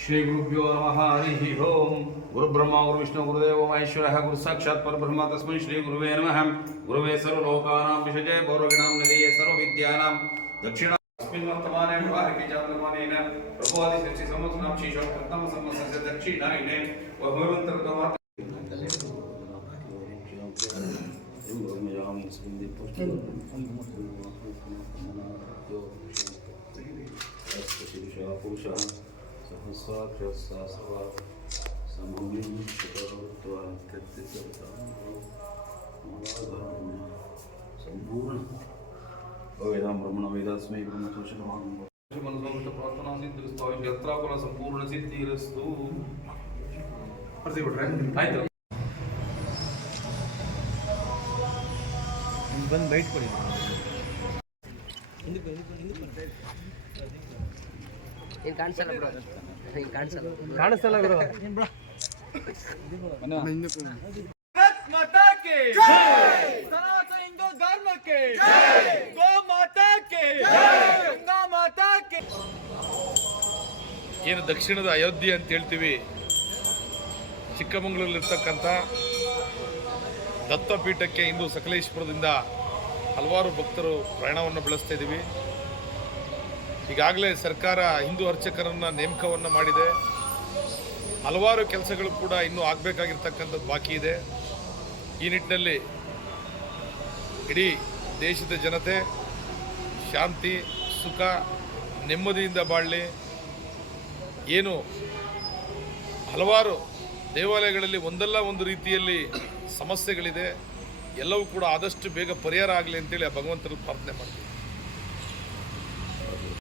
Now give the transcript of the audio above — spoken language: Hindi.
श्रीगुरुभ्यो नमः, हरिः ओं गुरुब्रह्मा, गुरुविष्णु, गुरुदेवो गुरु गुरुसाक्षात् परब्रह्म, तस्मै श्रीगुरुवे नमः। गुरुवे सर्वलोकानां विषजे पौरविणां निधये सर्वविद्यानां दक्षिणा अस्मिन् वर्तमाने विवाहके जातमानेन प्रभोदिशिष्टिसंवत्सरां शीशोत्तमसंवत्सरस्य दक्षिणायने सहस्राक्षसहस्रात् समूलिं शिखरोत्वा सम्पूर्ण वेदां ब्रह्मण वेदास्मै ब्रह्मतोषणमानं मनसंवृत प्रार्थना सिद्धिरस्तु यात्राफल ಸಂಪೂರ್ಣ ಸಿದ್ಧಿರಸ್ತು ಆಯ್ತು ಬಂದು ಬೈಟ್ ಕೊಡಿ ಏನ್ ಕಾಣಿಸಲ್ಲ ಬ್ರೋ ಕಾಣಿಸಲ್ಲ ಮಾತಾಕೆ ಗೋ ಮಾತಾಕೆ ಏನು ದಕ್ಷಿಣದ ಅಯೋಧ್ಯೆ ಅಂತ ಹೇಳ್ತೀವಿ? ಚಿಕ್ಕಮಗಳೂರಲ್ಲಿರ್ತಕ್ಕಂಥ ದತ್ತಪೀಠಕ್ಕೆ ಇಂದು ಸಕಲೇಶ್ಪುರದಿಂದ ಹಲವಾರು ಭಕ್ತರು ಪ್ರಯಾಣವನ್ನು ಬೆಳೆಸ್ತಾ ಇದ್ದೀವಿ. ಈಗಾಗಲೇ ಸರ್ಕಾರ ಹಿಂದೂ ಅರ್ಚಕರನ್ನು ನೇಮಕವನ್ನು ಮಾಡಿದೆ. ಹಲವಾರು ಕೆಲಸಗಳು ಕೂಡ ಇನ್ನೂ ಆಗಬೇಕಾಗಿರ್ತಕ್ಕಂಥದ್ದು ಬಾಕಿ ಇದೆ. ಈ ನಿಟ್ಟಿನಲ್ಲಿ ಇಡೀ ದೇಶದ ಜನತೆ ಶಾಂತಿ, ಸುಖ, ನೆಮ್ಮದಿಯಿಂದ ಬಾಳಲಿ. ಏನು ಹಲವಾರು ದೇವಾಲಯಗಳಲ್ಲಿ ಒಂದಲ್ಲ ಒಂದು ರೀತಿಯಲ್ಲಿ ಸಮಸ್ಯೆಗಳಿದೆ. ಎಲ್ಲವೂ ಕೂಡ ಆದಷ್ಟು ಬೇಗ ಪರಿಹಾರ ಆಗಲಿ ಅಂತೇಳಿ ಆ ಭಗವಂತನ ಪ್ರಾರ್ಥನೆ ಮಾಡ್ತೀವಿ